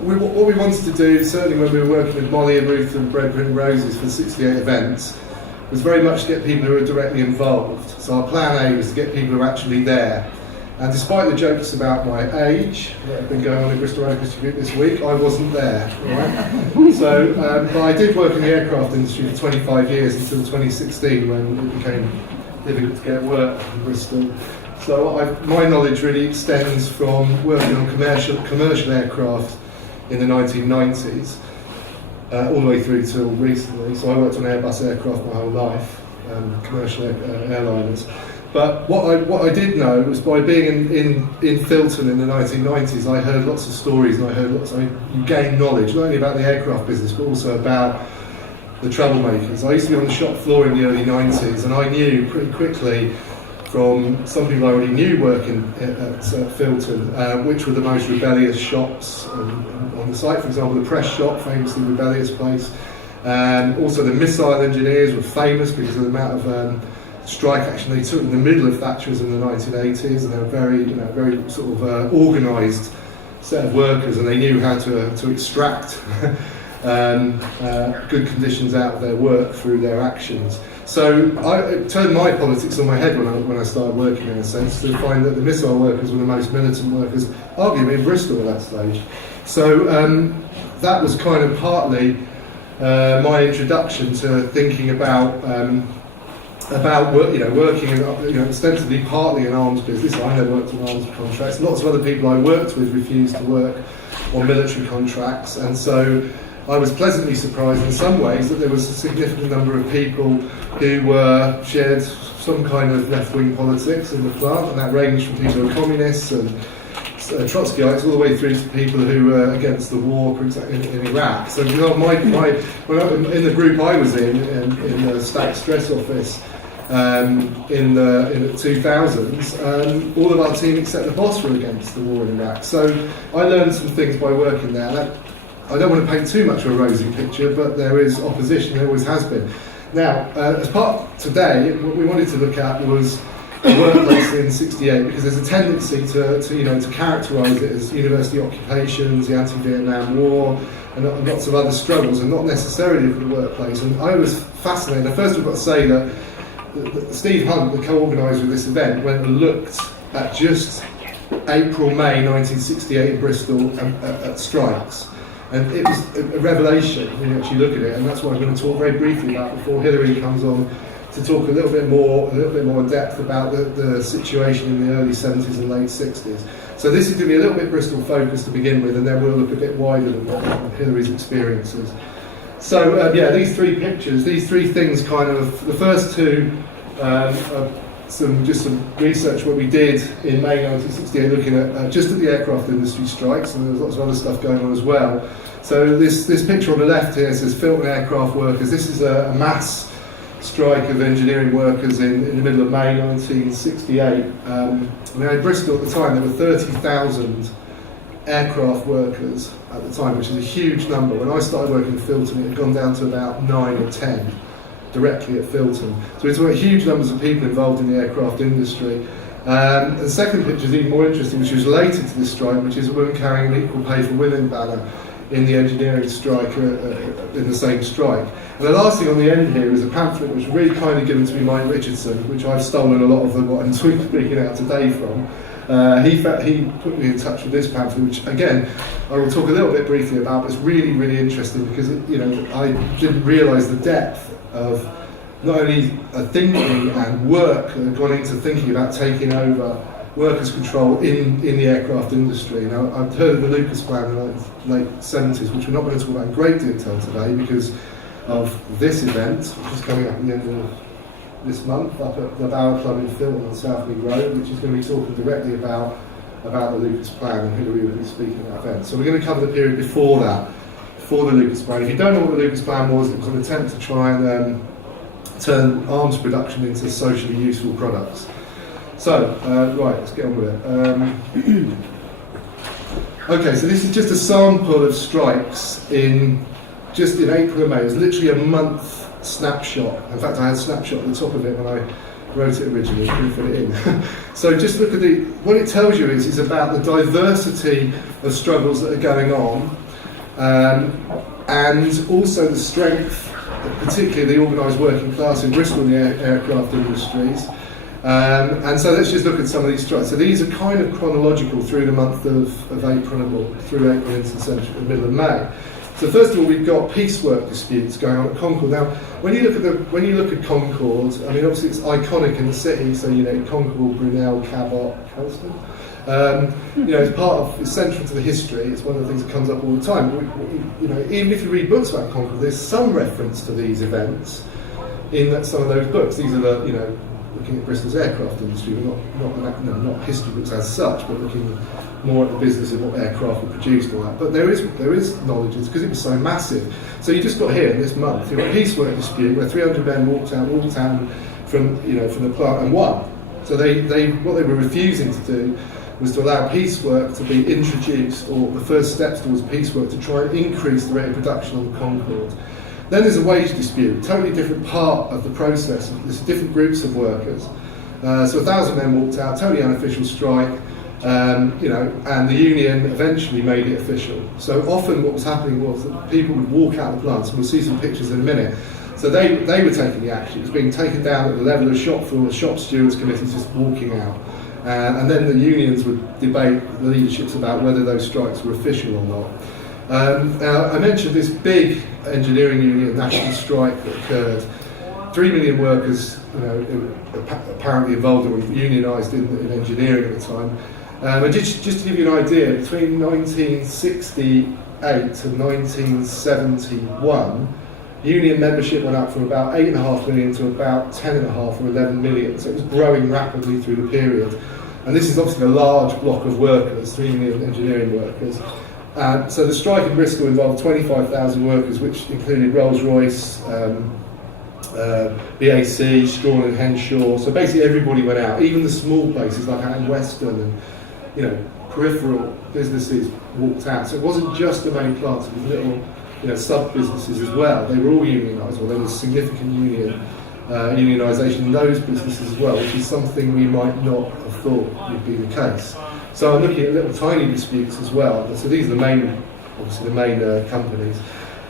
what we wanted to do, certainly when we were working with Molly and Ruth and Bread Print Roses for 68 events, was very much to get people who are directly involved. So our plan A was to get people who are actually there. And despite the jokes about my age that have been going on in Bristol Radicalising Group this week, I wasn't there, right? So, but I did work in the aircraft industry for 25 years until 2016 when it became difficult to get work in Bristol. So my knowledge really extends from working on commercial aircraft in the 1990s, all the way through till recently. So I worked on Airbus aircraft my whole life, commercial airliners. But what I did know was by being in Filton in the 1990s, I heard lots of stories and you gained knowledge, not only about the aircraft business, but also about the troublemakers. I used to be on the shop floor in the early 90s, and I knew pretty quickly from some people I already knew working at Filton, which were the most rebellious shops on the site. For example, the press shop, famously rebellious place. Also the missile engineers were famous because of the amount of strike action they took in the middle of Thatcherism in the 1980s, and they were very sort of organised set of workers, and they knew how to extract good conditions out of their work through their actions. So I turned my politics on my head when I started working, in a sense, to find that the missile workers were the most militant workers, arguably in Bristol at that stage. So that was kind of partly my introduction to thinking about working ostensibly partly in arms business. I never worked on arms contracts. Lots of other people I worked with refused to work on military contracts, and so I was pleasantly surprised in some ways that there was a significant number of people who shared some kind of left-wing politics in the plant, and that ranged from people who were communists and Trotskyites all the way through to people who were against the war in Iraq. So when in the group I was in the Stack Stress office in the 2000s, all of our team except the boss were against the war in Iraq. So I learned some things by working there. I don't want to paint too much of a rosy picture, but there is opposition, there always has been. Now, as part today, what we wanted to look at was the workplace in '68, because there's a tendency to characterise it as university occupations, the anti-Vietnam War, and lots of other struggles, and not necessarily for the workplace. And I was fascinated. Now, first, we've got to say that Steve Hunt, the co-organiser of this event, went and looked at just April-May 1968 in Bristol at strikes. And it was a revelation when you actually look at it, and that's what I'm going to talk very briefly about before Hilary comes on to talk a little bit more in depth about the situation in the early 70s and late 60s. So this is going to be a little bit Bristol focused to begin with, and then we'll look a bit wider than Hilary's experiences. So these three pictures, these three things kind of, the first two are some research what we did in May 1968, looking at just at the aircraft industry strikes, and there's lots of other stuff going on as well. So this picture on the left here says Filton aircraft workers. This is a mass strike of engineering workers in the middle of May 1968. Now in Bristol at the time there were 30,000 aircraft workers at the time, which is a huge number. When I started working at Filton, it had gone down to about 9 or 10 directly at Filton. So it's huge numbers of people involved in the aircraft industry. The second picture is even more interesting, which is related to this strike, which is a woman carrying an equal pay for women banner in the engineering strike, in the same strike. And the last thing on the end here is a pamphlet which was really kindly given to me by Mike Richardson, which I've stolen a lot of what I'm speaking out today from. He put me in touch with this pamphlet, which again I will talk a little bit briefly about, but it's really, really interesting because I didn't realise the depth of not only thinking and work that had gone into thinking about taking over workers' control in the aircraft industry. Now, I've heard of the Lucas Plan in the late 70s, which we're not going to talk about in great detail today because of this event, which is coming up at the end of this month, up at the Bower Club in Filton on Southmead Road, which is going to be talking directly about the Lucas Plan, and Hilary will be speaking at that event. So we're going to cover the period before that, before the Lucas Plan. If you don't know what the Lucas Plan was, it was an attempt to try and turn arms production into socially useful products. So, right, let's get on with it. Okay, so this is just a sample of strikes just in April and May. It was literally a month snapshot. In fact, I had a snapshot at the top of it when I wrote it originally, couldn't fit it in. So just look at what it tells you is about the diversity of struggles that are going on, and also the strength, particularly the organised working class in Bristol and the aircraft industries. And so let's just look at some of these strikes. So these are kind of chronological through the month of April, through April into the middle of May. So first of all, we've got piecework disputes going on at Concord. Now, when you look at Concord, I mean, obviously it's iconic in the city. So Concord, Brunel, Cabot, Colston. It's central to the history. It's one of the things that comes up all the time. Even if you read books about Concord, there's some reference to these events in some of those books. These are the looking at Bristol's aircraft industry, not history books as such, but looking more at the business of what aircraft were produced and that. But there is knowledge, because it was so massive. So you just got here in this month, you've got a piecework dispute where 300 men walked out from the plant and won. So what they were refusing to do was to allow piecework to be introduced, or the first steps towards piecework, to try and increase the rate of production on the Concorde. Then there's a wage dispute, totally different part of the process. There's different groups of workers. So 1,000 men walked out, totally unofficial strike, and the union eventually made it official. So often what was happening was that people would walk out of the plants, and we'll see some pictures in a minute. So they were taking the action. It was being taken down at the level of shop floor, shop stewards committees just walking out. And then the unions would debate the leaderships about whether those strikes were official or not. Now, I mentioned this big engineering union national strike that occurred. 3 million workers, apparently involved or unionised in engineering at the time. And just to give you an idea, between 1968 to 1971, union membership went up from about 8.5 million to about 10.5 or 11 million. So it was growing rapidly through the period. And this is obviously a large block of workers, 3 million engineering workers. So the strike in Bristol involved 25,000 workers, which included Rolls-Royce, BAC, Strawn and Henshaw. So basically everybody went out, even the small places like out in Weston and peripheral businesses walked out. So it wasn't just the main plants, it was little sub-businesses as well. They were all unionised, or there was significant unionisation in those businesses as well, which is something we might not have thought would be the case. So I'm looking at little tiny disputes as well. So these are the main companies,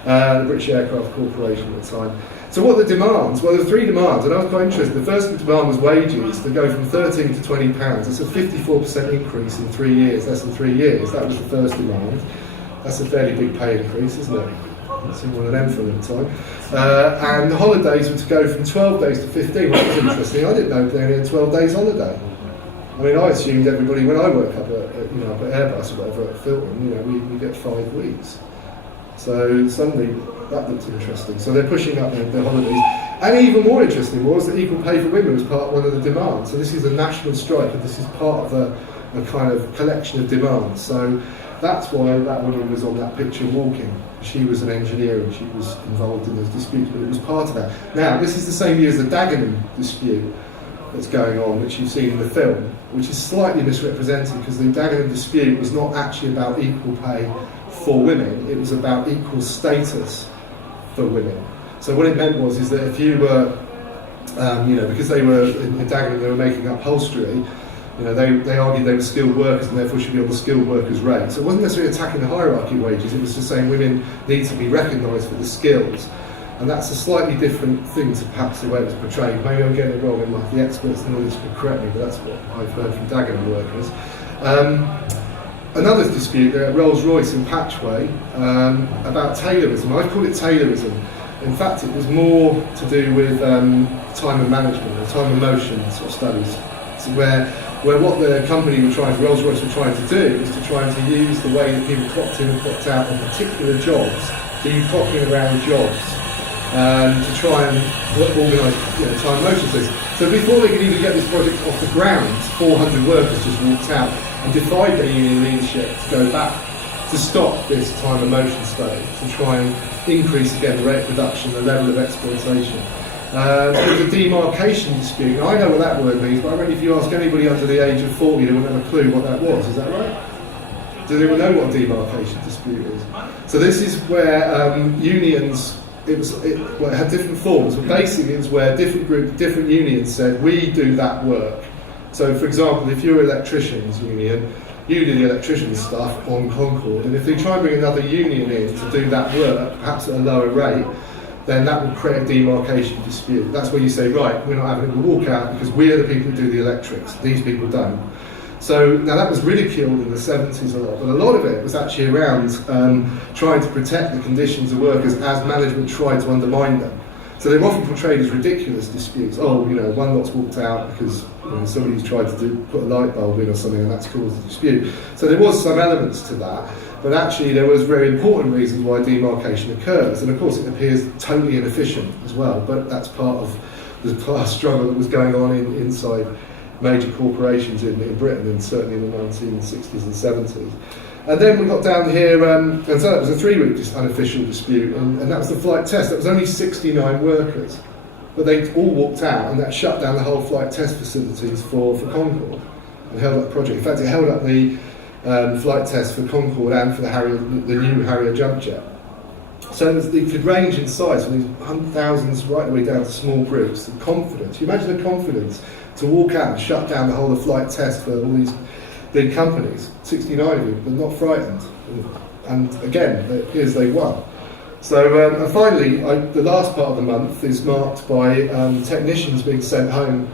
the British Aircraft Corporation at the time. So what are the demands? Well, there were 3 demands, and I was quite interested. The first demand was wages to go from £13 to £20. That's a 54% increase in 3 years, less than 3 years. That was the first demand. That's a fairly big pay increase, isn't it? I've seen one of them for a long time. And the holidays were to go from 12 days to 15. Well, that was interesting. I didn't know they only had 12 days holiday. I mean, I assumed everybody, when I work up at Airbus or whatever at Filton, we get 5 weeks. So suddenly that looks interesting. So they're pushing up their holidays. And even more interesting was that equal pay for women was one of the demands. So this is a national strike, and this is part of a kind of collection of demands. So that's why that woman was on that picture walking. She was an engineer and she was involved in those disputes, but it was part of that. Now, this is the same year as the Dagenham dispute that's going on, which you've seen in the film, which is slightly misrepresented, because the Dagenham dispute was not actually about equal pay for women, it was about equal status for women. So what it meant is that if you were, because they were, in Dagenham they were making upholstery, they argued they were skilled workers and therefore should be on the skilled workers' rate. So it wasn't necessarily attacking the hierarchy of wages, it was just saying women need to be recognised for the skills. And that's a slightly different thing to perhaps the way it was portrayed. Maybe I'm getting it wrong, and the experts in all this could correct me, but that's what I've heard from Dagenham workers. Another dispute there at Rolls-Royce in Patchway about Taylorism. I call it Taylorism. In fact, it was more to do with time and management, or time and motion sort of studies. So where what the company were trying to, Rolls-Royce were trying to do, was to try and to use the way that people clocked in and clocked out on particular jobs, so you clocking around jobs, to try and organise time and motion systems. So before they could even get this project off the ground, 400 workers just walked out and defied their union leadership to go back to stop this time and motion study, to try and increase again the rate of production, the level of exploitation. There was a demarcation dispute. Now, I know what that word means, but I reckon if you ask anybody under the age of 40, they wouldn't have a clue what that was. Is that right? Do they know what a demarcation dispute is? So this is where unions it had different forms, but basically it was where different unions said, we do that work. So for example, if you're an electricians union, you do the electrician stuff on Concord, and if they try and bring another union in to do that work, perhaps at a lower rate, then that will create a demarcation dispute. That's where you say, right, we're not having a walk out because we're the people who do the electrics, these people don't. So now that was ridiculed in the 70s a lot, but a lot of it was actually around trying to protect the conditions of workers as management tried to undermine them. So they were often portrayed as ridiculous disputes. Oh, one lot's walked out because somebody's tried to put a light bulb in or something, and that's caused a dispute. So there was some elements to that, but actually there was very important reasons why demarcation occurs, and of course it appears totally inefficient as well. But that's part of the class struggle that was going on inside major corporations in Britain, and certainly in the 1960s and 70s. And then we got down here, and so that was a 3-week unofficial dispute, and that was the flight test. That was only 69 workers, but they all walked out, and that shut down the whole flight test facilities for Concorde, and held up the project. In fact, it held up the flight test for Concorde and for the new Harrier jump jet. So it could range in size from these thousands right the way down to small groups. The confidence, you imagine the confidence to walk out and shut down the whole of flight test for all these big companies, 69 of you, but not frightened. And again, it appears they won. So and finally, the last part of the month is marked by technicians being sent home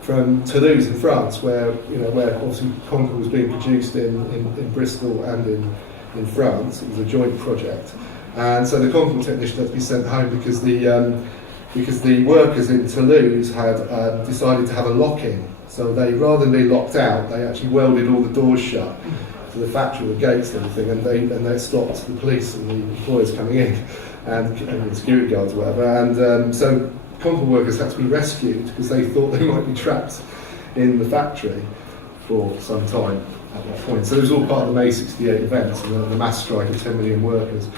from Toulouse in France, where obviously Concorde was being produced in Bristol and in France. It was a joint project, and so the Concorde technicians had to be sent home because the workers in Toulouse had decided to have a lock-in. So they, rather than be locked out, they actually welded all the doors shut to the factory, the gates and everything, and they stopped the police and the employers coming in, and the security guards or whatever. And so Concorde workers had to be rescued because they thought they might be trapped in the factory for some time at that point. So it was all part of the May 68 events and the mass strike of 10 million workers.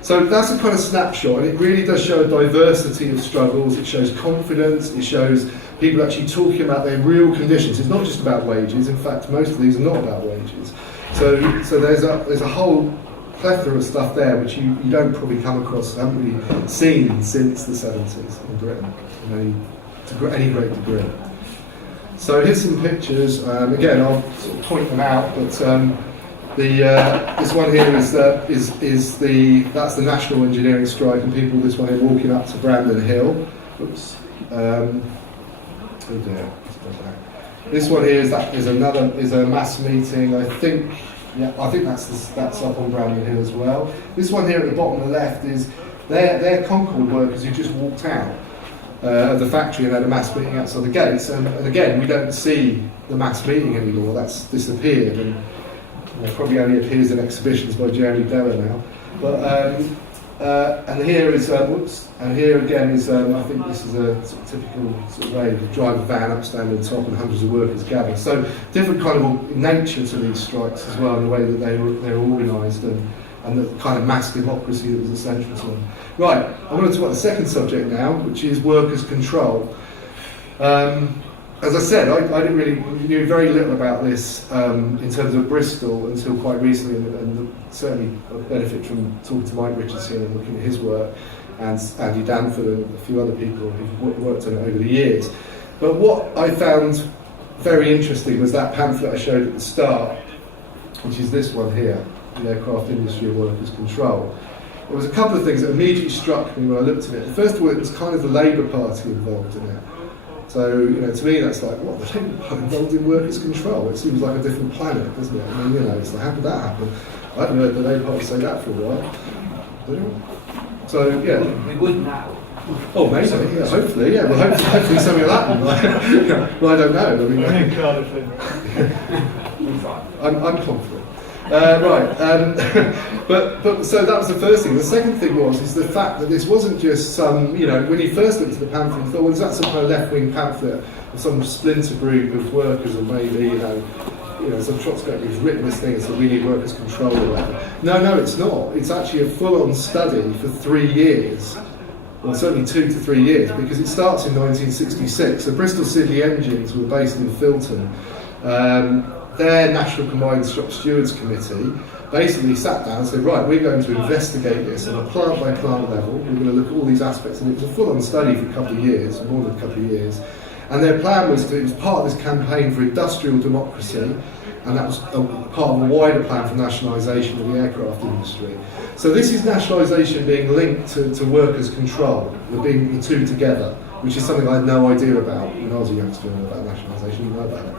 So that's a kind of snapshot, and it really does show a diversity of struggles. It shows confidence, it shows people actually talking about their real conditions. It's not just about wages. In fact, most of these are not about wages. So there's a whole plethora of stuff there which you don't probably come across, haven't really seen since the 70s in Britain, to any great degree. So here's some pictures. Again, I'll sort of point them out, but this one here is that's the National Engineering Strike, and people, this one here, walking up to Brandon Hill. Oops. Oh dear. This one here is a mass meeting. I think that's up on Brandon Hill as well. This one here at the bottom of the left is they're Concorde workers who just walked out of the factory and had a mass meeting outside the gates. And again, we don't see the mass meeting anymore. That's disappeared, and probably only appears in exhibitions by Jeremy Deller now. But and here is and here again is I think this is a sort of typical sort of way to drive a van up, stand on top, and hundreds of workers gather. So different kind of nature to these strikes as well, in the way that they were organised, and the kind of mass democracy that was essential to them. Right, I want to talk about the second subject now, which is workers' control. As I said, I didn't really knew very little about this in terms of Bristol until quite recently, and certainly I benefit from talking to Mike Richardson and looking at his work, and Andy Danford and a few other people who've worked on it over the years. But what I found very interesting was that pamphlet I showed at the start, which is this one here, The Aircraft Industry and Workers' Control. There was a couple of things that immediately struck me when I looked at it. First of all, it was kind of the Labour Party involved in it. So, to me that's like, what, the Labour Party involved in workers' control? It seems like a different planet, doesn't it? I mean, it's like, how did that happen? I haven't heard the Labour Party say that for a while. So, yeah. We would now. Oh, maybe, yeah, hopefully, yeah. Well, hopefully something will happen. Well, I don't know. I mean, I'm confident. But so that was the first thing. The second thing is the fact that this wasn't just some, when you first looked at the pamphlet, you thought, well, is that some kind of left-wing pamphlet of some splinter group of workers, or maybe, some Trotsky who's written this thing and said we need workers' control or whatever. No, it's not. It's actually a full-on study for 3 years. Well, certainly 2 to 3 years, because it starts in 1966. So Bristol City Engines were based in Filton. Their National Combined Stewards Committee basically sat down and said, right, we're going to investigate this on a plant-by-plant level. We're going to look at all these aspects, and it was a full-on study for a couple of years, more than a couple of years. And their plan was to, it was part of this campaign for industrial democracy, and that was part of a wider plan for nationalisation of the aircraft industry. So this is nationalisation being linked to workers' control, being the two together, which is something I had no idea about when I was a youngster about nationalisation. You know about it.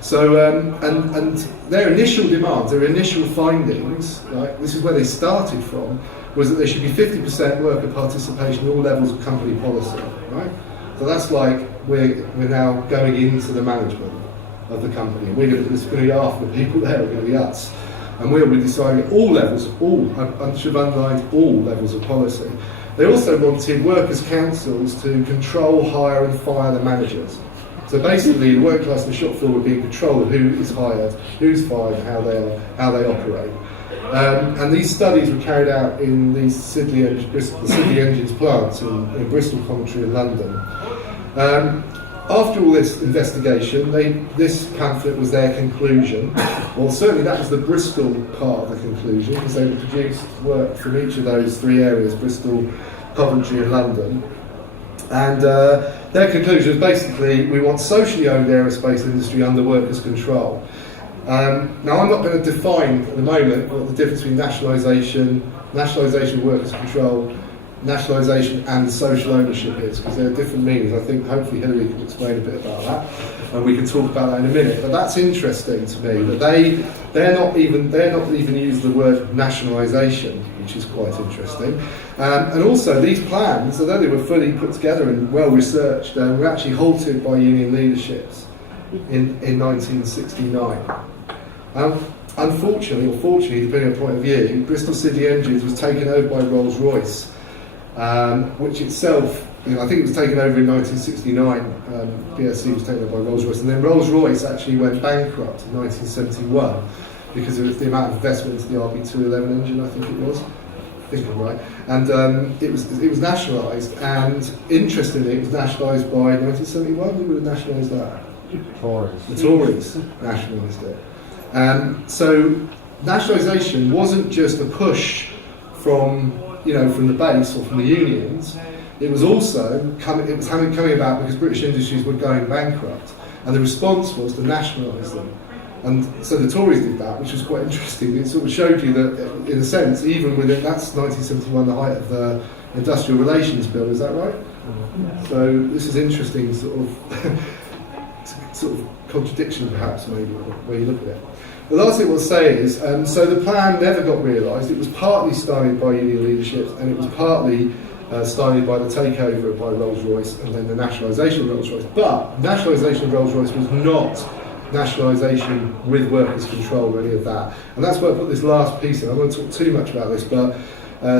So, and their initial demands, their initial findings, right, this is where they started from, was that there should be 50% worker participation in all levels of company policy, right? So that's like we're now going into the management of the company. It's going to be after the people there, are going to be us. And we'll be deciding at all levels, I should have underlined all levels of policy. They also wanted workers' councils to control, hire and fire the managers. So basically, the work class and the shop floor would be in control of who is hired, who's fired, how they operate. And these studies were carried out in the Siddeley Engines plants in Bristol, Coventry, and London. After all this investigation, this pamphlet was their conclusion. Well, certainly that was the Bristol part of the conclusion, because they produced work from each of those three areas: Bristol, Coventry, and London. And their conclusion was basically, we want socially owned aerospace industry under workers' control. Now, I'm not going to define at the moment what the difference between nationalisation of workers' control, nationalisation and social ownership is, because there are different meanings. I think hopefully Hilary can explain a bit about that, and we can talk about that in a minute. But that's interesting to me that they're not even using the word nationalisation, which is quite interesting. And also these plans, although they were fully put together and well researched, were actually halted by union leaderships in 1969. Unfortunately, or fortunately, depending on point of view, Bristol City Engines was taken over by Rolls-Royce, which itself, I think it was taken over in 1969. BSC was taken over by Rolls-Royce, and then Rolls-Royce actually went bankrupt in 1971 because of the amount of investment into the RB211 engine, I think it was. I think I'm right. And it was nationalised, and interestingly, it was nationalised by 1971. Who would have nationalised that? Tories. The Tories nationalised it. So nationalisation wasn't just a push from the base or from the unions. It was also coming about because British industries were going bankrupt, and the response was to nationalise them. And so the Tories did that, which was quite interesting. It sort of showed you that, in a sense, even within that's 1971, the height of the Industrial Relations Bill. Is that right? Mm-hmm. So this is interesting, sort of contradiction, perhaps, maybe, where you look at it. The last thing we'll say is, so the plan never got realised. It was partly stymied by union leadership, and it was partly stymied by the takeover by Rolls-Royce and then the nationalisation of Rolls-Royce. But nationalisation of Rolls-Royce was not nationalisation with workers' control or any of that. And that's why I put this last piece in. I won't talk too much about this, but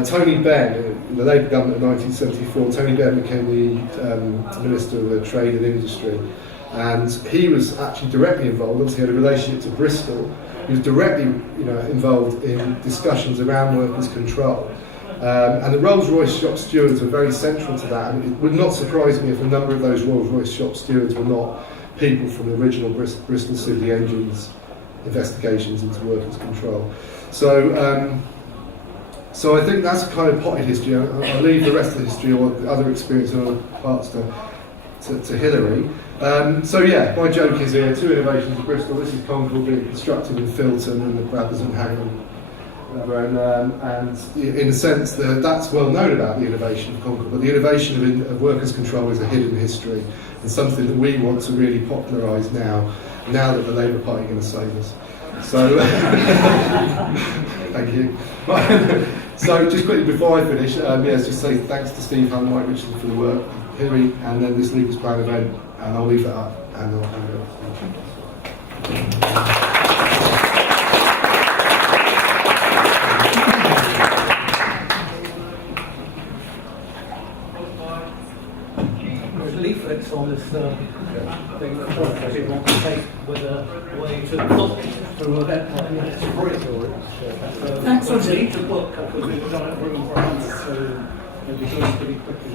Tony Benn, in the Labour government in 1974, Tony Benn became the Minister of Trade and Industry. And he was actually directly involved, obviously had a relationship to Bristol. He was directly involved in discussions around workers' control. And the Rolls-Royce shop stewards were very central to that. And it would not surprise me if a number of those Rolls-Royce shop stewards were not people from the original Bristol City Engines investigations into workers' control. So I think that's a kind of potted history. I'll leave the rest of the history or the other experience and other parts to Hilary. So yeah, my joke is here, two innovations of Bristol. This is Concord being constructed in Filton and the Brothers and Hangham. And in a sense, that's well known about the innovation of Concord, but the innovation of workers' control is a hidden history and something that we want to really popularise now that the Labour Party are going to save us. So, thank you. So just quickly before I finish, just say thanks to Steve and Mike Richardson for the work, Hilary, and then this Leaders Plan event, and I'll leave that up and I'll hand it off. Leaflets on this thing that people want to take with a way to the book through an event like this. Thanks, Roger. Read the book because we've got room for us, so it'll be going pretty quickly.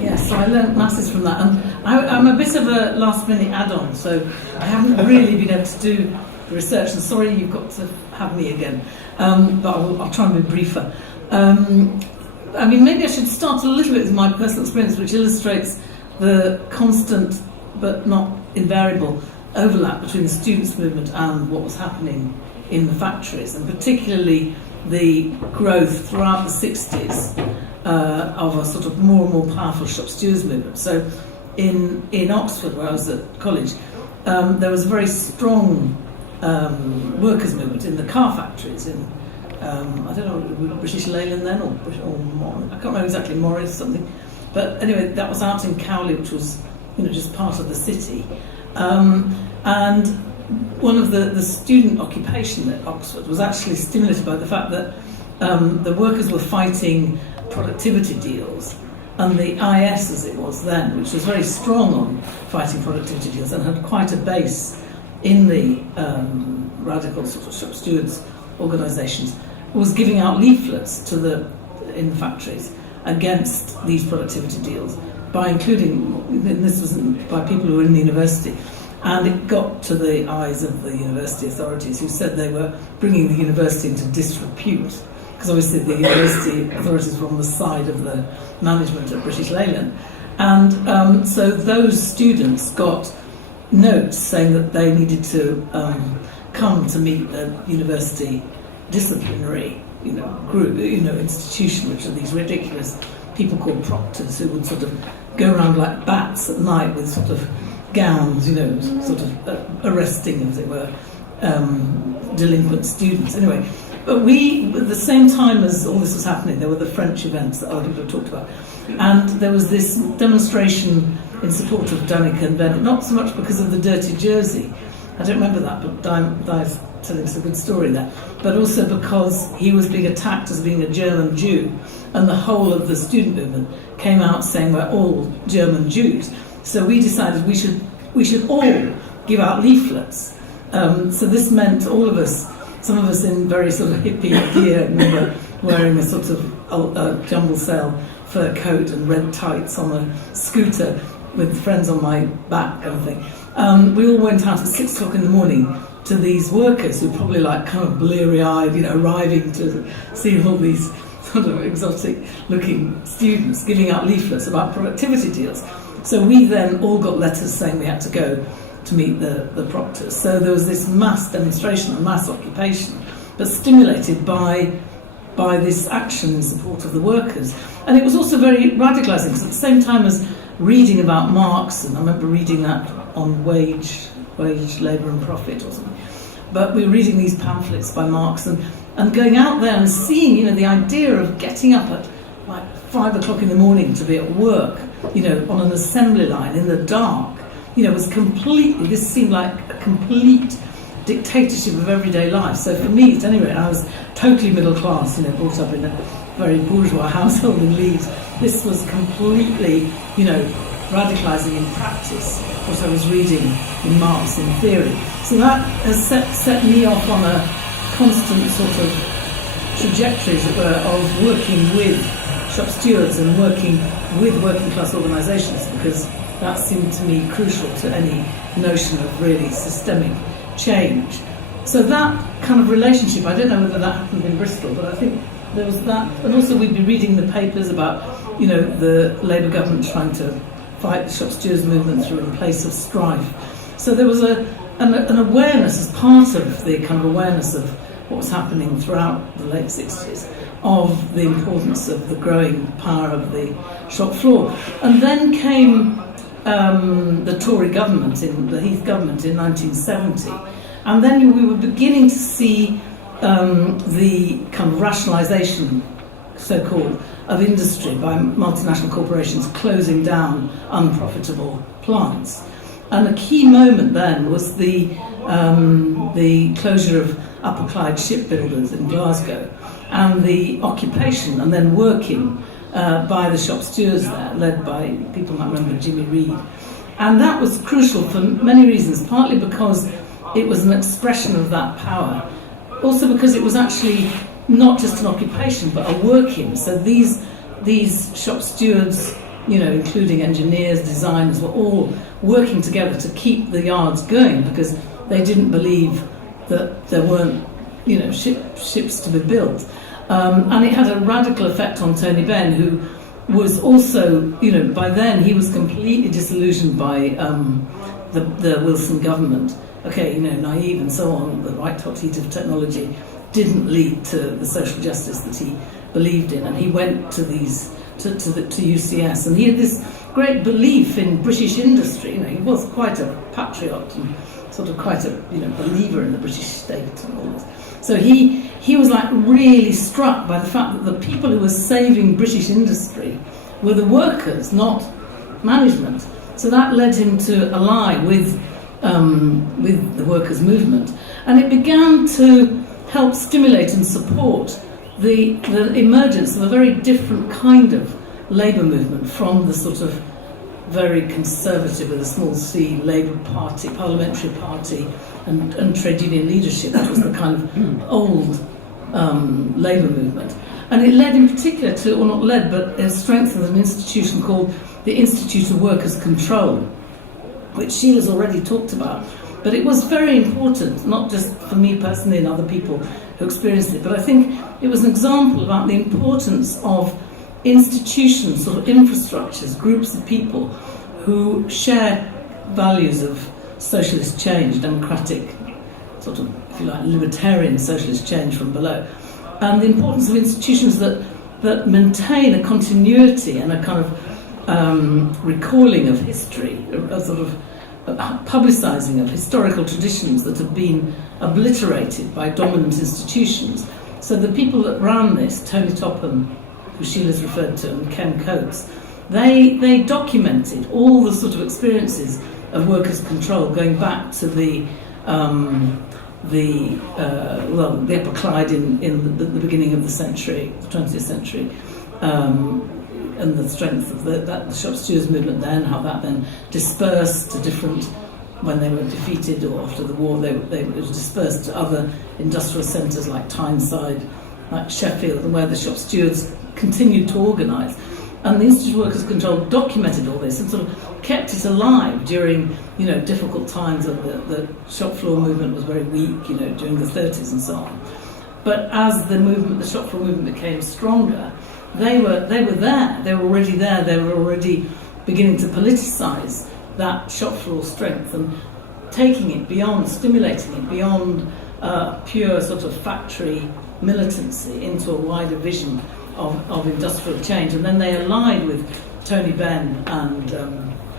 Yes, so I learned masses from that, and I'm a bit of a last-minute add-on, so I haven't really been able to do the research, and sorry you've got to have me again. but I'll try and be briefer. I mean, maybe I should start a little bit with my personal experience, which illustrates the constant but not invariable overlap between the students' movement and what was happening in the factories, and particularly the growth throughout the 60s of a sort of more and more powerful shop stewards movement. So in Oxford, where I was at college, there was a very strong workers' movement in the car factories in I don't know, British Leyland then, or I can't remember exactly, Morris something. But anyway, that was out in Cowley, which was, just part of the city. And one of the student occupation at Oxford was actually stimulated by the fact that the workers were fighting productivity deals, and the IS, as it was then, which was very strong on fighting productivity deals and had quite a base in the radical sort of shop stewards organisations, was giving out leaflets in factories against these productivity deals by including, and this was by people who were in the university, and it got to the eyes of the university authorities, who said they were bringing the university into disrepute, because obviously the university authorities were on the side of the management at British Leyland. And so those students got notes saying that they needed to come to meet the university disciplinary, group, institution, which are these ridiculous people called proctors who would sort of go around like bats at night with sort of gowns, sort of arresting, as it were, delinquent students. Anyway, but at the same time as all this was happening, there were the French events that other people have talked about, and there was this demonstration in support of Danica and Bennett, not so much because of the dirty jersey, I don't remember that, but Di's telling us a good story there, but also because he was being attacked as being a German Jew, and the whole of the student movement came out saying we're all German Jews. So we decided we should all give out leaflets. So this meant all of us, some of us in very sort of hippie gear, remember wearing a sort of jumble sale fur coat and red tights on a scooter with friends on my back kind of thing. We all went out at 6 o'clock in the morning to these workers who were probably like kind of bleary-eyed, arriving to see all these sort of exotic-looking students giving out leaflets about productivity deals. So we then all got letters saying we had to go to meet the proctors. So there was this mass demonstration and mass occupation, but stimulated by this action in support of the workers. And it was also very radicalising, because at the same time as reading about Marx, and I remember reading that on wage, labour and profit or something, but we were reading these pamphlets by Marx and going out there and seeing, the idea of getting up at like 5 o'clock in the morning to be at work, on an assembly line in the dark, was completely, this seemed like a complete dictatorship of everyday life. So for me, at any rate, I was totally middle class, brought up in a very bourgeois household in Leeds. This was completely, radicalising in practice what I was reading in Marx in theory. So that has set me off on a constant sort of trajectory, as it were, of working with shop stewards and working with working class organisations, because that seemed to me crucial to any notion of really systemic change. So that kind of relationship, I don't know whether that happened in Bristol, but I think there was that. And also we'd be reading the papers about, the Labour government trying to fight the shop stewards movement through a place of strife. So there was an awareness, as part of the kind of awareness of what was happening throughout the late 60s, of the importance of the growing power of the shop floor. And then came the Tory government, the Heath government in 1970, and then we were beginning to see the kind of rationalisation, so-called, of industry by multinational corporations closing down unprofitable plants. And a key moment then was the closure of Upper Clyde shipbuilders in Glasgow, and the occupation and then working by the shop stewards there, led by people might remember Jimmy Reed. And that was crucial for many reasons, partly because it was an expression of that power, also because it was actually not just an occupation but a working. So these shop stewards, including engineers, designers, were all working together to keep the yards going, because they didn't believe that there weren't, ships to be built. And it had a radical effect on Tony Benn, who was also, by then he was completely disillusioned by the Wilson government. Okay, naive and so on, the white hot heat of technology didn't lead to the social justice that he believed in, and he went to UCS, and he had this great belief in British industry. He was quite a patriot and sort of quite a believer in the British state and all this. So he was like really struck by the fact that the people who were saving British industry were the workers, not management. So that led him to ally with the workers' movement, and it began to help stimulate and support the emergence of a very different kind of labour movement from the sort of very conservative, with a small c, Labour Party, parliamentary party, and trade union leadership, which was the kind of old labour movement. And it led in particular to, or not led, but it strengthened an institution called the Institute of Workers' Control, which Sheila's already talked about. But it was very important, not just for me personally and other people who experienced it, but I think it was an example about the importance of institutions, sort of infrastructures, groups of people who share values of socialist change, democratic, sort of, if you like, libertarian socialist change from below. And the importance of institutions that maintain a continuity and a kind of recalling of history, a sort of publicising of historical traditions that have been obliterated by dominant institutions. So the people that ran this, Tony Topham, who Sheila's referred to, and Ken Coates, they documented all the sort of experiences of workers' control going back to the Upper Clyde in the beginning of the century, the 20th century, and the strength of the shop stewards movement then, how that then dispersed to different, when they were defeated or after the war, it was dispersed to other industrial centres like Tyneside, like Sheffield, and where the shop stewards continued to organise. And the Institute of Workers' Control documented all this and sort of kept it alive during, difficult times. The shop floor movement was very weak, during the 30s and so on. But as the shop floor movement became stronger, they were there. They were already there. They were already beginning to politicise that shop floor strength and taking it beyond, stimulating it beyond pure sort of factory militancy into a wider vision of industrial change. And then they allied with Tony Benn and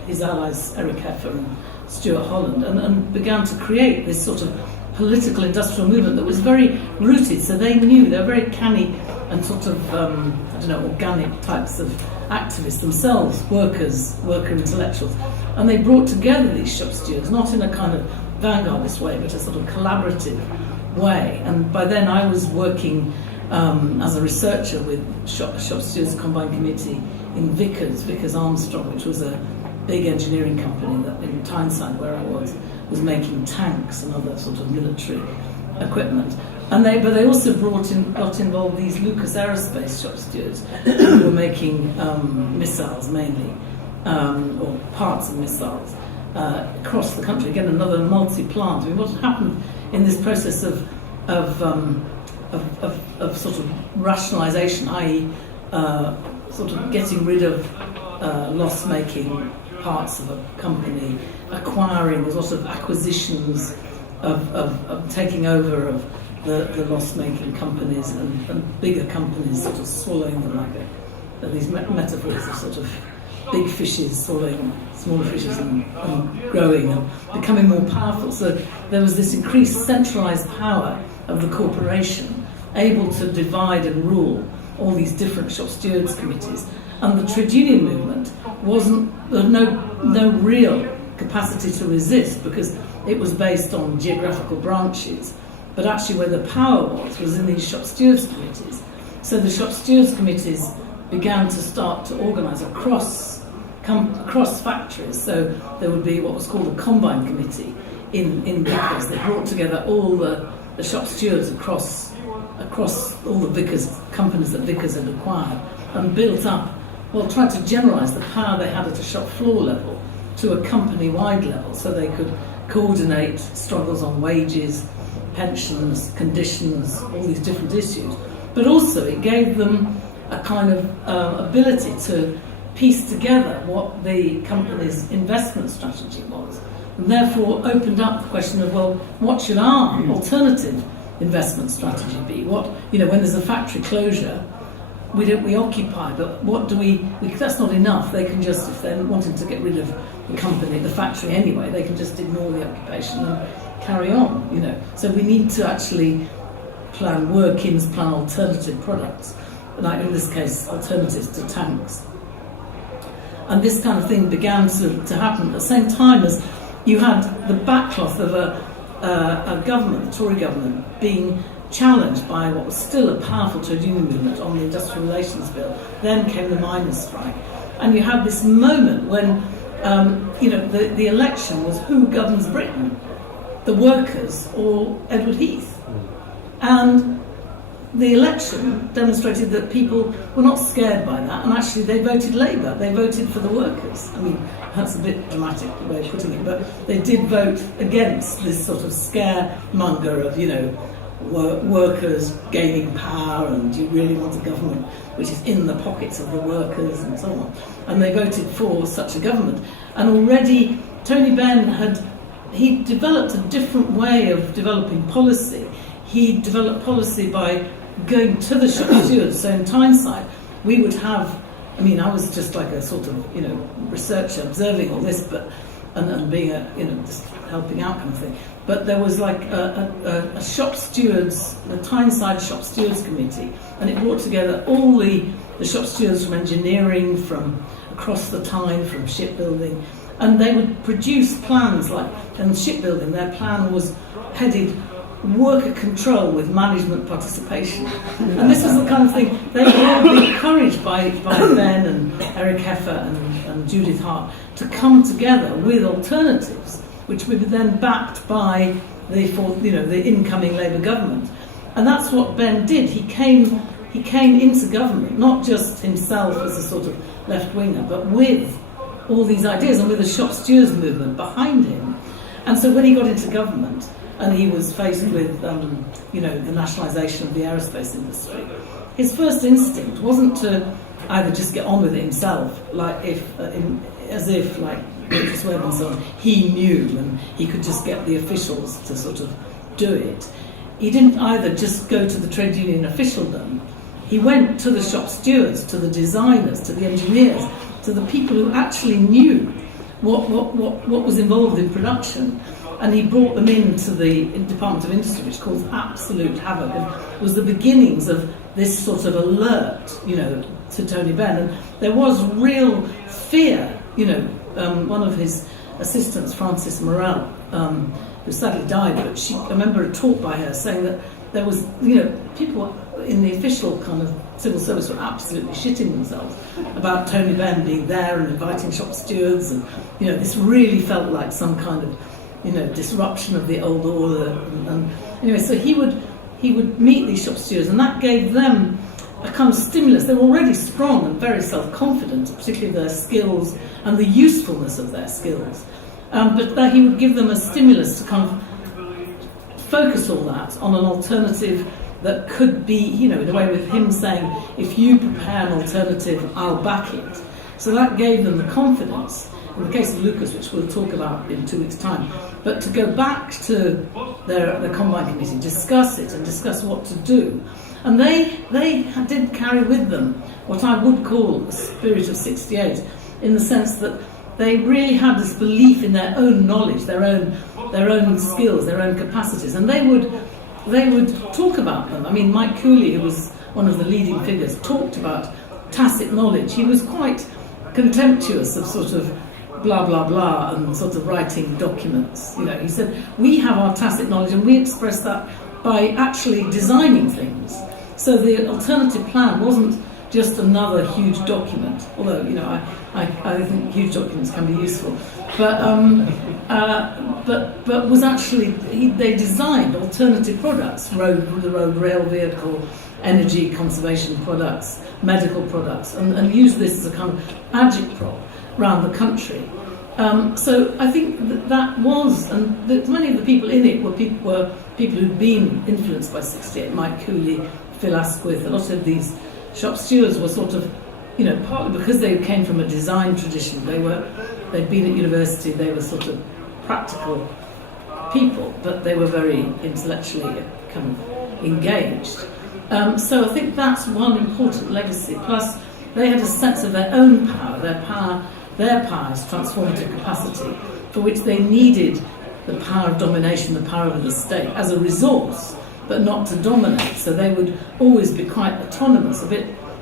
his allies Eric Heffer and Stuart Holland and began to create this sort of political industrial movement that was very rooted. So they knew, they were very canny and sort of, organic types of activists themselves, worker intellectuals. And they brought together these shop stewards, not in a kind of vanguardist way, but a sort of collaborative way. And by then I was working as a researcher with Shop Stewards Combined Committee in Vickers Armstrong, which was a big engineering company that in Tyneside, where I was making tanks and other sort of military equipment. And they also got involved these Lucas Aerospace shop stewards who were making missiles mainly, or parts of missiles, across the country. Again, another multi-plant. I mean, what happened in this process of sort of rationalisation, i.e. Sort of getting rid of loss-making parts of a company, acquiring, there's lots of acquisitions of taking over of the loss-making companies and bigger companies sort of swallowing them like these metaphors of sort of big fishes swallowing smaller fishes and growing and becoming more powerful. So there was this increased centralised power of the corporation, able to divide and rule all these different shop stewards committees. And the trade union movement there was no real capacity to resist, because it was based on geographical branches, but actually where the power was in these shop stewards committees. So the shop stewards committees began to start to organise across factories. So there would be what was called a combine committee in Vickers that brought together all the shop stewards across all the Vickers companies that Vickers had acquired, and built up, tried to generalise the power they had at a shop floor level to a company-wide level, so they could coordinate struggles on wages, pensions, conditions, all these different issues. But also it gave them a kind of ability to piece together what the company's investment strategy was, and therefore opened up the question of, well, what should our alternative investment strategy be? What, when there's a factory closure, we occupy, but what do we that's not enough. They can just, if they're wanting to get rid of the company, the factory anyway, they can just ignore the occupation and carry on, So we need to actually plan alternative products, like in this case, alternatives to tanks. And this kind of thing began to happen at the same time as you had the backcloth of a government, the Tory government, being challenged by what was still a powerful trade union movement on the Industrial Relations Bill. Then came the miners' strike. And you had this moment when, the election was who governs Britain, the workers or Edward Heath. And the election demonstrated that people were not scared by that, and actually they voted Labour. They voted for the workers. I mean, that's a bit dramatic the way of putting it, but they did vote against this sort of scaremonger of, workers gaining power, and do you really want a government which is in the pockets of the workers and so on. And they voted for such a government. And already Tony Benn he developed a different way of developing policy. He developed policy by going to the shop stewards. So in Tyneside, we would have, I was just like a sort of, researcher observing all this, and being just helping out kind of thing. But there was like a shop stewards, the Tyneside Shop Stewards Committee, and it brought together all the shop stewards from engineering, from across the Tyne, from shipbuilding, and they would produce plans in shipbuilding, their plan was headed worker control with management participation. And this was the kind of thing they were all encouraged by Ben and Eric Heffer and Judith Hart to come together with alternatives, which were then backed by the incoming Labour government. And that's what Ben did. He came into government, not just himself as a sort of left-winger, but with all these ideas and with the shop stewards movement behind him. And so when he got into government, and he was faced with, the nationalisation of the aerospace industry, his first instinct wasn't to either just get on with it himself, as if British Web and so on, he knew and he could just get the officials to sort of do it. He didn't either just go to the trade union officialdom. He went to the shop stewards, to the designers, to the engineers, to the people who actually knew what was involved in production. And he brought them into the Department of Industry, which caused absolute havoc, and was the beginnings of this sort of alert, to Tony Benn. And there was real fear, one of his assistants, Frances Morel, who sadly died, but I remember a talk by her saying that there was, people in the official kind of civil service were absolutely shitting themselves about Tony Benn being there and inviting shop stewards, and, this really felt like some kind of disruption of the old order, and anyway, so he would meet these shop stewards, and that gave them a kind of stimulus. They were already strong and very self-confident, particularly their skills and the usefulness of their skills, but that he would give them a stimulus to kind of focus all that on an alternative that could be, in a way with him saying, if you prepare an alternative, I'll back it. So that gave them the confidence. In the case of Lucas, which we'll talk about in 2 weeks' time, but to go back to their Combine Committee, discuss it and discuss what to do. And they did carry with them what I would call the spirit of '68, in the sense that they really had this belief in their own knowledge, their own skills, their own capacities, and they would talk about them. I mean, Mike Cooley, who was one of the leading figures, talked about tacit knowledge. He was quite contemptuous of sort of blah, blah, blah, and sort of writing documents. He said, we have our tacit knowledge and we express that by actually designing things. So the alternative plan wasn't just another huge document, although, I think huge documents can be useful. But was actually, they designed alternative products, the road, rail vehicle, energy conservation products, medical products, and used this as a kind of agitprop around the country. So I think that was, and many of the people in it were people who'd been influenced by 68, Mike Cooley, Phil Asquith. A lot of these shop stewards were sort of, partly because they came from a design tradition. They'd been at university. They were sort of practical people, but they were very intellectually kind of engaged. So I think that's one important legacy. Plus, they had a sense of their own power. Their power is transformative capacity, for which they needed the power of domination, the power of the state, as a resource, but not to dominate. So they would always be quite autonomous.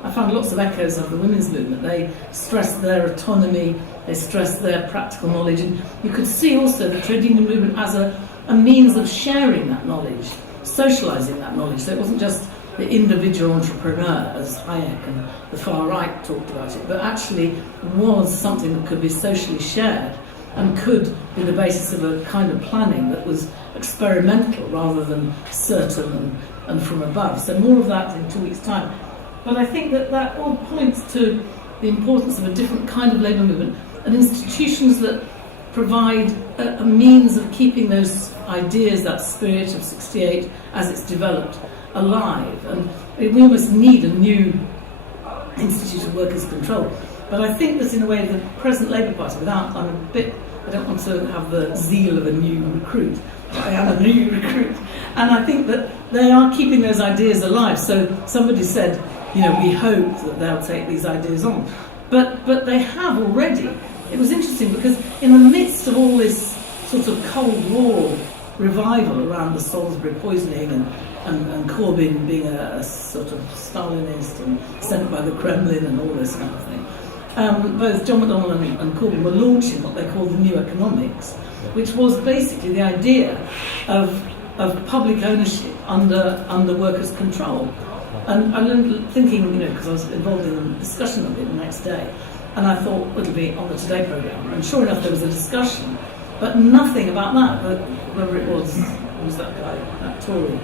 I found lots of echoes of the women's movement. They stressed their autonomy, they stressed their practical knowledge, and you could see also the trade union movement as a means of sharing that knowledge, socialising that knowledge. So it wasn't just the individual entrepreneur, as Hayek and the far right talked about it, but actually was something that could be socially shared and could be the basis of a kind of planning that was experimental rather than certain and from above. So more of that in 2 weeks' time. But I think that all points to the importance of a different kind of labour movement and institutions that provide a means of keeping those ideas, that spirit of 68 as it's developed, alive. And we almost need a new Institute of Workers' Control. But I think that in a way the present Labour Party, I don't want to have the zeal of a new recruit, but I am a new recruit. And I think that they are keeping those ideas alive. So somebody said, we hope that they'll take these ideas on. But they have already. It was interesting because in the midst of all this sort of Cold War revival around the Salisbury poisoning and Corbyn being a sort of Stalinist and sent by the Kremlin and all this kind of thing, both John McDonnell and Corbyn were launching what they called the New Economics, which was basically the idea of public ownership under workers' control. And I learned thinking, because I was involved in a discussion of it the next day, and I thought it'll be on the Today programme. And sure enough, there was a discussion, but nothing about that. But whoever it was, who was that guy, that Tory,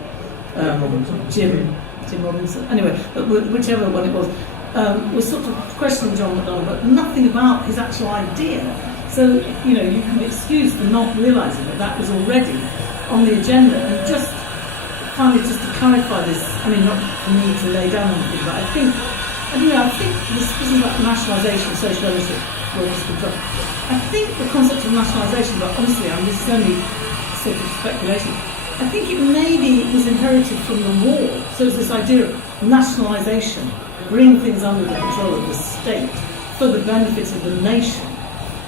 Jim Robinson. Anyway, but whichever one it was sort of questioning John McDonnell, but nothing about his actual idea. So you can be excused for not realising that was already on the agenda. And just finally, just to clarify this, not for me to lay down anything, but I think this is like nationalisation, social ownership, workers' control. I think the concept of nationalisation, but honestly, this is only sort of speculation. I think it maybe was inherited from the war. So it's this idea of nationalisation, bring things under the control of the state for the benefit of the nation.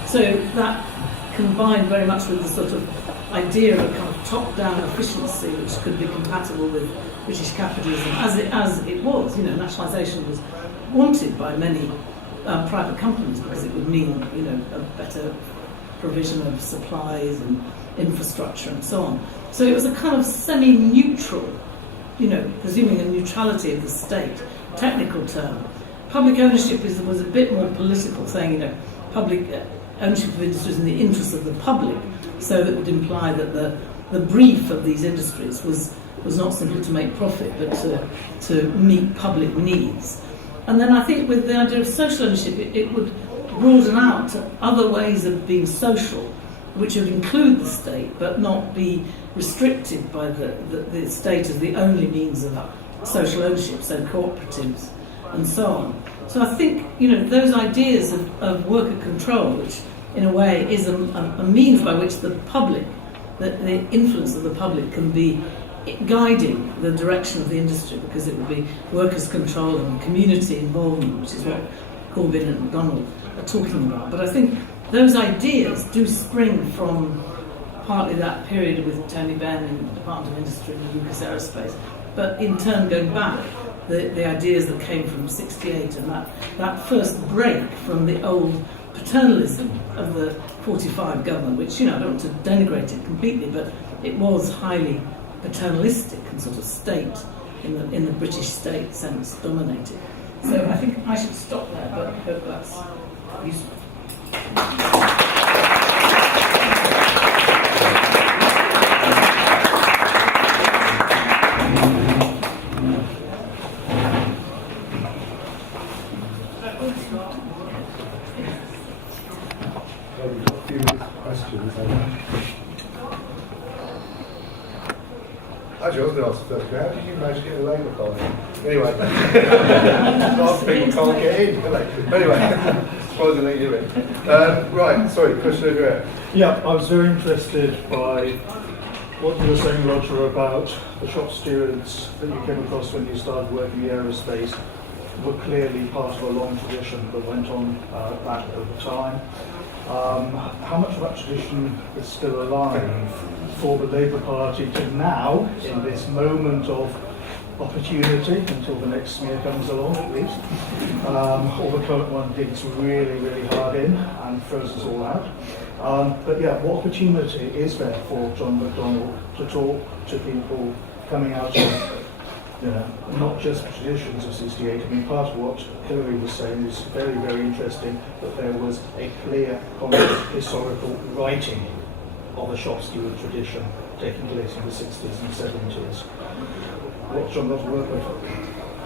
So that combined very much with the sort of idea of a kind of top-down efficiency which could be compatible with British capitalism as it was. Nationalisation was wanted by many private companies because it would mean a better provision of supplies and infrastructure and so on. So it was a kind of semi-neutral, presuming a neutrality of the state, technical term. Public ownership was a bit more political, saying public ownership of industries in the interest of the public. So that would imply that the brief of these industries was not simply to make profit, but to meet public needs. And then I think with the idea of social ownership, it would broaden out to other ways of being social, which would include the state, but not be restricted by the state as the only means of social ownership, so cooperatives and so on. So I think, those ideas of worker control, which in a way is a means by which the public, the influence of the public can be guiding the direction of the industry, because it would be workers' control and community involvement, which is what Corbyn and McDonnell are talking about. But I think those ideas do spring from partly that period with Tony Benn in the Department of Industry and Lucas Aerospace, but in turn going back, the ideas that came from 68 and that first break from the old paternalism of the 45 government, which, I don't want to denigrate it completely, but it was highly paternalistic and sort of state, in the British state sense, dominated. So I think I should stop there, but I hope that's useful. Well, we've got a few questions. Actually, I was going to ask the first, how did you manage to get a Labour party? Anyway, lots of people can't get in, do they? Anyway, surprisingly you're in. Right, sorry, question over here. Yeah, I was very interested by what you were saying, Roger, about the shop stewards that you came across when you started working in aerospace were clearly part of a long tradition that went on back over time. How much of that tradition is still alive for the Labour Party to now, in this moment of opportunity, until the next smear comes along at least, or the current one digs really, really hard in and throws us all out. But yeah, what opportunity is there for John McDonnell to talk to people coming out of, not just the traditions of 68. I mean, part of what Hilary was saying was very, very interesting, that there was a clear, concrete historical writing of a shop steward tradition taking place in the 60s and 70s. What's John Ross work with?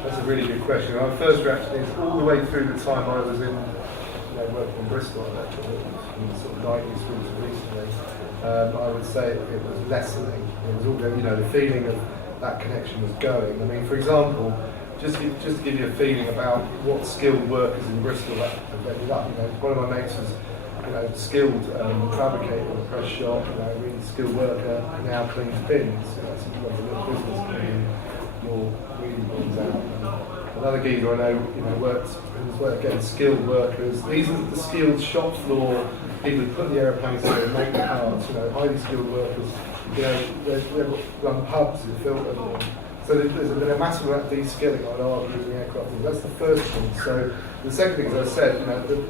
That's a really good question. Our first reaction is all the way through the time I was in, working in Bristol, actually, in the sort of 90s through to recently. I would say it was lessening. It was all, the feeling of that connection was going. I mean, for example, just to give you a feeling about what skilled workers in Bristol that ended up. One of my mates was, skilled fabricator in a press shop. Really skilled worker, now cleans bins. That's a little business cleaning your wheelie bins out. Another geezer I know, works again, skilled workers. These are the skilled shop floor people who put the aeroplanes together, make the parts. Highly skilled workers. They run pubs and filter them. So there's been a massive amount of de-skilling, I'd argue, in the aircraft. That's the first thing. So the second thing, as I said,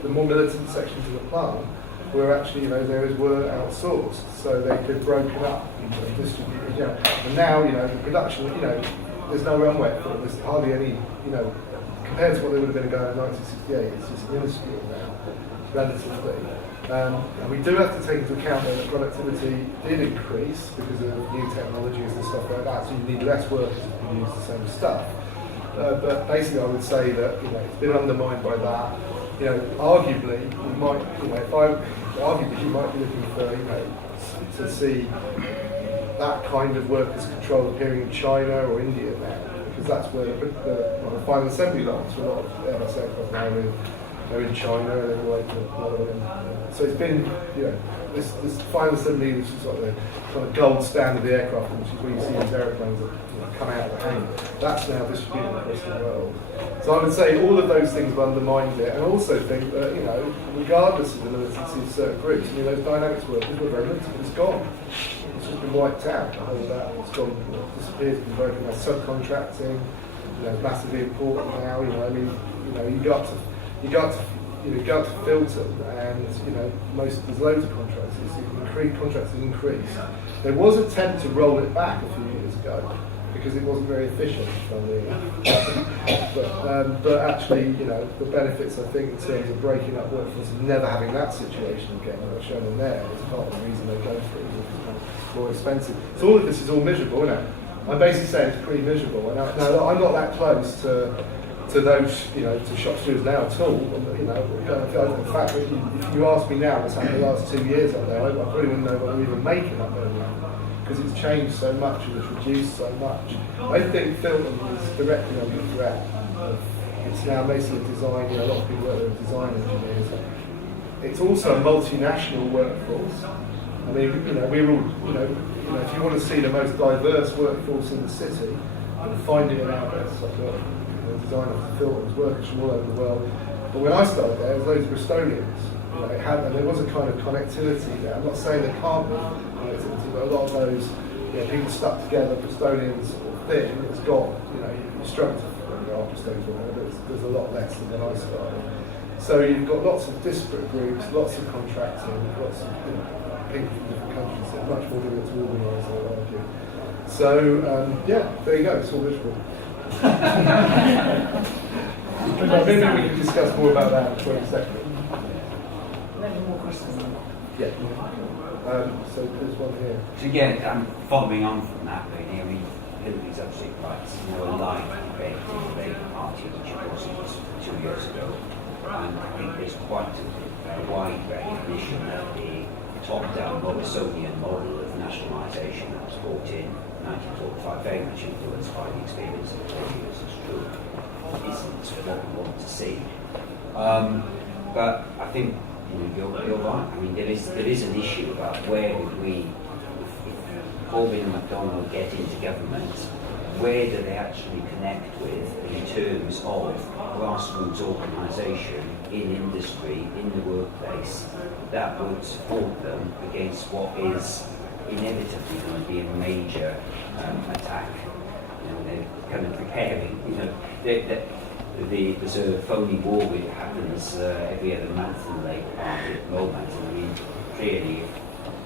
the more militant sections of the plant were actually, those areas were outsourced. So they've been broken up and distributed. And now, the production, there's no runway for it. There's hardly any, compared to what they would have been going in 1968, it's just minuscule now, relatively. And we do have to take into account that productivity did increase because of new technologies and stuff like that, so you need less workers to use the same stuff. But basically I would say that it's been undermined by that. Arguably, you might, arguably you might be looking for, to see that kind of workers' control appearing in China or India now, because that's where the final assembly lines for a lot of Airbus aircraft now they're in China and they're like so it's been, this final assembly, which is like the kind of gold standard of the aircraft, which is where you see these aeroplanes that come out of the hangar. That's now distributed across the world. So I would say all of those things have undermined it, and I also think that, regardless of the militancy of certain groups, those dynamics workers were very limited. It's gone. It's just been wiped out. All of that, it's gone, disappeared, it's been broken. Subcontracting, massively important now. You got to filter, and there's loads of contracts. Contracts increased. There was an attempt to roll it back a few years ago because it wasn't very efficient, but actually, the benefits I think in terms of breaking up workforce and never having that situation again are shown in there. It's part of the reason they go through it. It's more expensive. So all of this is all miserable, isn't it? I'm basically saying it's pretty miserable. And I'm not that close to those, to shop stewards now at all. In fact, if you ask me now what's happened the last 2 years up there, I probably wouldn't know what I'm even making up there now, because it's changed so much and it's reduced so much. I think Filton is directly under threat. It's now basically design, a lot of people work there are design engineers. It's also a multinational workforce. I mean, we're all, if you want to see the most diverse workforce in the city, and finding it out there, it's like the design of Filton's workers from all over the world. But when I started there was loads of Bristolians. And there was a kind of connectivity there. I'm not saying there can't be connectivity, but a lot of those people stuck together, Bristolians sort of thing, it's gone. You struggle to there are Bristolians, but there's a lot less than when I started. So you've got lots of disparate groups, lots of contracting, lots of people from different countries. So much more difficult to organise, I would argue. So there you go. It's all miserable. Maybe we can discuss more about that in 20 seconds. Maybe more questions. Yeah. So there's one here. So again, following on from that, Hilary's absolutely right. There's no alive debate in the Labour Party, which of course it was 2 years ago. And I think there's quite wide recognition that the top-down Morrisonian model of nationalisation that was brought in 1945, very much influenced by the experience of the 30 years of true, isn't what we want to see. But I think you're right. I mean, there is an issue about where would we, if Corbyn and McDonnell get into government, where do they actually connect with in terms of grassroots organisation in industry, in the workplace, that would support them against what is inevitably going to be a major attack. They're kind of preparing. There's a phony war that happens every other month in the Labour Party at the moment. I mean, clearly, if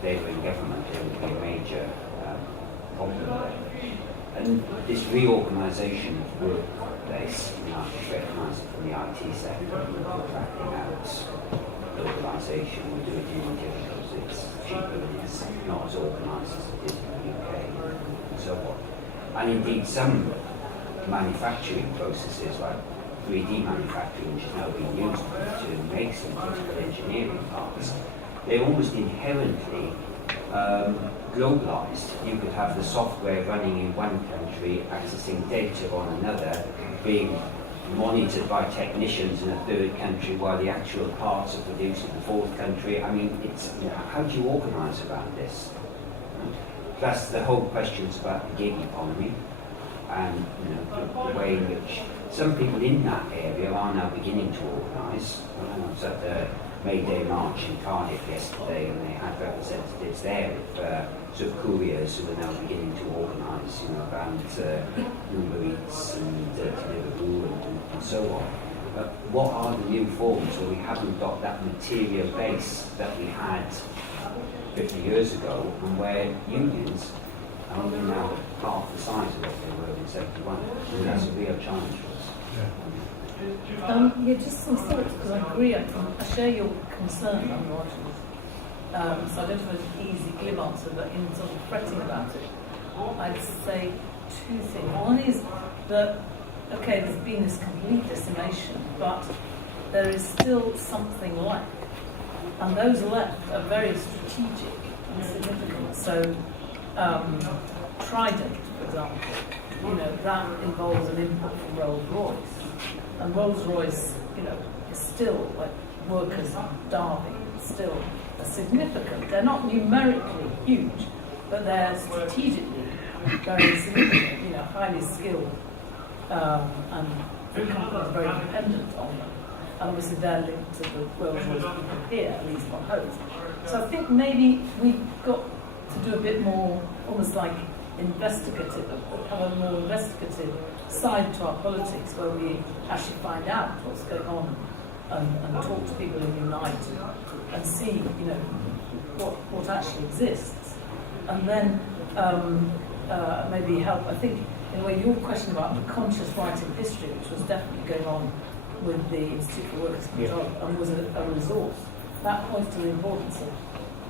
they were in government, there would be a major problem there. And this reorganisation of the workplace, I just recognise it from the IT sector, we're tracking out localisation, we do it in India because it's cheaper and it's not as organised as it is in the UK, and so on. And indeed, some manufacturing processes, like 3D manufacturing, which is now being used to make some critical engineering parts, they're almost inherently globalized. You could have the software running in one country, accessing data on another, being monitored by technicians in a third country while the actual parts are produced in the fourth country. I mean, it's, how do you organise around this? Plus the whole questions about the gig economy and the way in which some people in that area are now beginning to organise. I was at the May Day March in Cardiff yesterday, and they had representatives there of sort of couriers who are now beginning to organise, around Uber Eats and Deliveroo and so on. But what are the new forms where we haven't got that material base that we had 50 years ago, and where unions are only now half the size of what they were in 71? And that's a real challenge for us. Just some thoughts, because I agree, I share your concern on margins. So I don't have an easy, glib answer, but in sort of fretting about it, I'd say two things. One is that, okay, there's been this complete decimation, but there is still something left. And those left are very strategic and significant. So, Trident, for example, that involves an input from Rolls-Royce. And Rolls-Royce, is still, like, workers starving, still a significant. They're not numerically huge, but they're strategically very significant, highly skilled, and the companies are very dependent on them. And obviously they're linked to the Rolls-Royce people here, at least one hopes. So I think maybe we've got to do a bit more, almost like investigative, have a more investigative side to our politics, where we actually find out what's going on and talk to people and unite and see, what actually exists, and then maybe help. I think, in a way, your question about the conscious writing history, which was definitely going on with the Institute for Workers' Control, and was a resource, that points to the importance of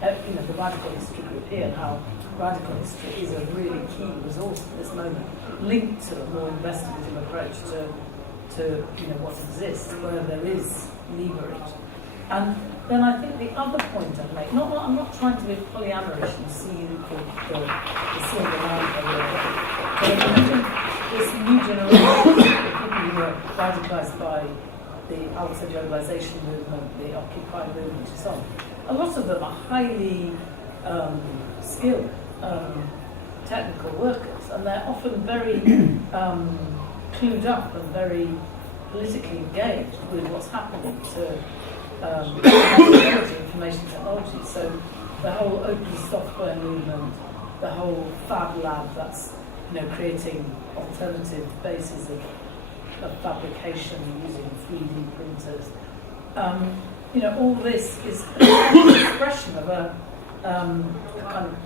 the radical history group here, and how radical history is a really key resource at this moment, linked to a more investigative approach to what exists, where there is leverage. And then I think the other point I'd make, I'm not trying to be polyamorous and see the silver lining, but I think this new generation of people who were radicalised by the outer globalisation movement, the Occupy movement, and so on, a lot of them are highly skilled technical workers, and they're often very clued up and very politically engaged with what's happening to information technology. So the whole open software movement, the whole Fab Lab that's creating alternative bases of fabrication using 3D printers. All this is an expression of a kind of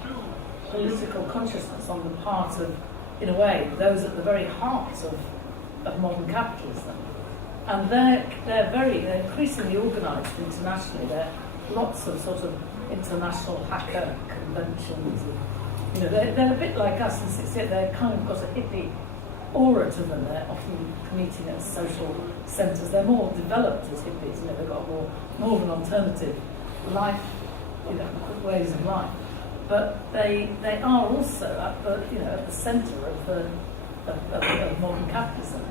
political consciousness on the part of, in a way, those at the very heart of modern capitalism. And they're increasingly organised internationally. There are lots of sort of international hacker conventions. And, they're a bit like us in 68. They've kind of got a hippie aura to them. They're often meeting at social centres. They're more developed as hippies. They've got more of an alternative life, ways of life. But they are also at the centre of modern capitalism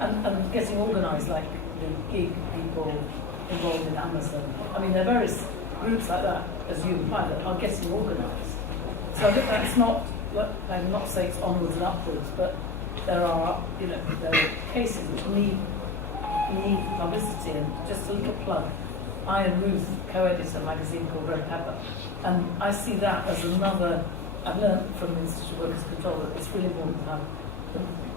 and getting organised, like the gig people involved in Amazon. I mean, there are various groups like that, as you imply, that are getting organised. So I think that's not, I'm not saying it's onwards and upwards, but there are cases which need publicity. And just a little plug, I and Ruth co-edit a magazine called Red Pepper, and I see that as another. I've learned from the Institute of Workers' Control that it's really important to have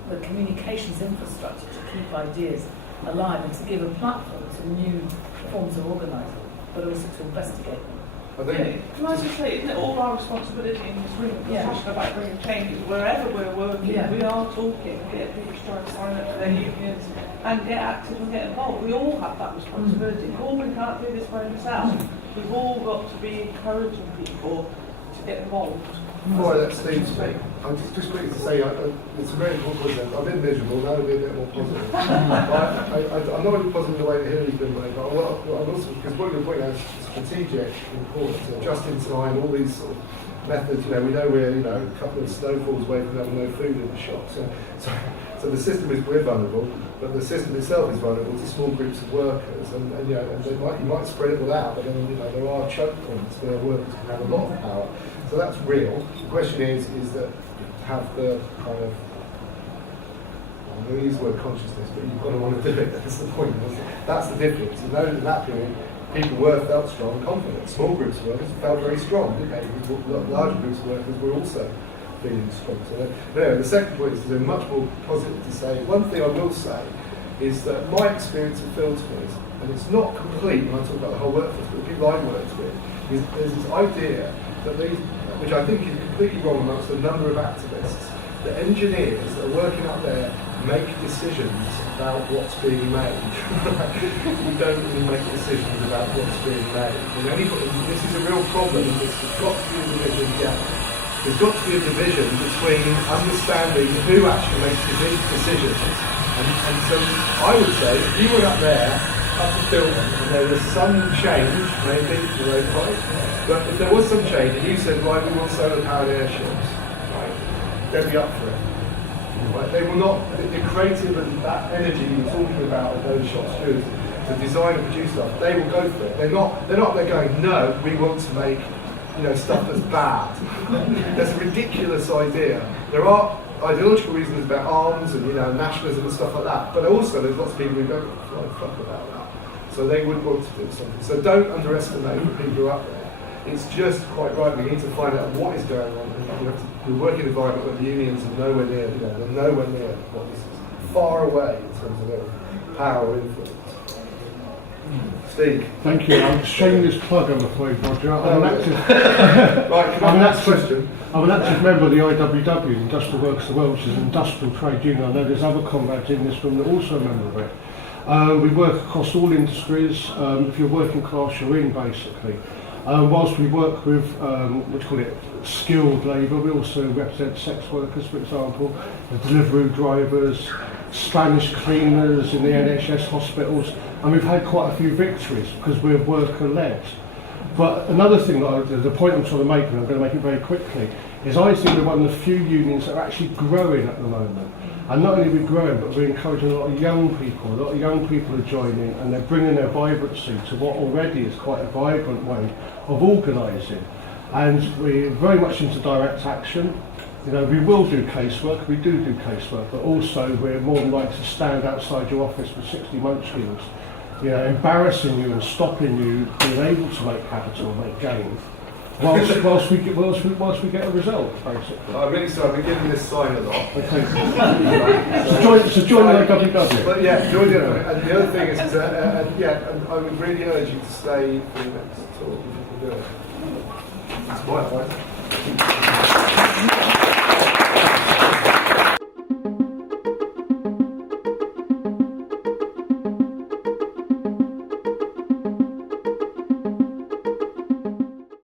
the communications infrastructure to keep ideas alive and to give a platform to new forms of organising, but also to investigate them. I think Can I just say, isn't it all our responsibility in this room, discussion about bringing changes, wherever we're working, we are talking, get people to try and sign up to their unions and get active and get involved. We all have that responsibility. Corbyn can't do this by himself. We've all got to be encouraging people to get involved. before I let Steve speak, I'm just quickly to say it's a very important concept. I've been miserable, now I'll be a bit more positive. I'm not really positive in the way that Hilary's been made, but I'm also, because what you're pointing out is strategic importance, just in time, all these sort of methods, we know we're, a couple of snowfalls away from having no food in the shop. So the system is, we're vulnerable, but the system itself is vulnerable to small groups of workers, and you might spread it all out, but then there are choke points where workers can have a lot of power. So that's real. The question is that have the kind of, I'm going to use the word consciousness, but you've got to want to do it. That's the point. That's the difference. You know, in that period, people felt strong and confident. Small groups of workers felt very strong. Larger groups of workers were also feeling strong. So anyway, the second point is to do much more positive to say. One thing I will say is that my experience of filters, and it's not complete when I talk about the whole workforce, but the people I've worked with, is there's this idea that these, which I think is completely wrong amongst a number of activists, that engineers that are working up there make decisions about what's being made. You don't really make decisions about what's being made. This is a real problem. There's got to be a division, There's got to be a division between understanding who actually makes decisions. And so I would say, if you were up there, up the building, and there was some change, maybe, but if there was some change, and you said, right, we want solar-powered airships, right, they'd be up for it. Right? They will not, the creative and that energy you were talking about of those shop stewards to design and produce stuff, they will go for it. They're not there going, no, we want to make stuff that's bad. That's a ridiculous idea. There are ideological reasons about arms and nationalism and stuff like that, but also there's lots of people who don't fuck about that. So they would want to do something. So don't underestimate the people who are up there. It's just quite right. We need to find out what is going on. And you have to work in an environment where the unions are nowhere near. They're nowhere near what this is. Far away in terms of their power or influence. Steve. Thank you. I'm shameless plug, I'm afraid, Roger. I'm an active. Right. Can I ask a question? I'm an active member of the IWW, Industrial Workers of the World, which is an industrial trade union. I know there's other comrades in this room that are also a member of it. We work across all industries. If you're working class, you're in, basically. Whilst we work with, what do you call it, skilled labour, we also represent sex workers, for example, the delivery drivers, Spanish cleaners in the NHS hospitals, and we've had quite a few victories because we're worker-led. But another thing, the point I'm trying to make, and I'm going to make it very quickly, is I think we're one of the few unions that are actually growing at the moment. And not only are we growing, but we're encouraging a lot of young people. A lot of young people are joining, and they're bringing their vibrancy to what already is quite a vibrant way of organising. And we're very much into direct action. We will do casework, we do casework, but also we're more than likely to stand outside your office with 60 munchkins, embarrassing you and stopping you being able to make capital, make gain, whilst we get a result, basically. I'm really sorry, I've been giving this sign a lot. Okay. So join the IWW. But join the other. And the other thing is, and I would really urge you to stay for the next talk if you can do it. It's quite right.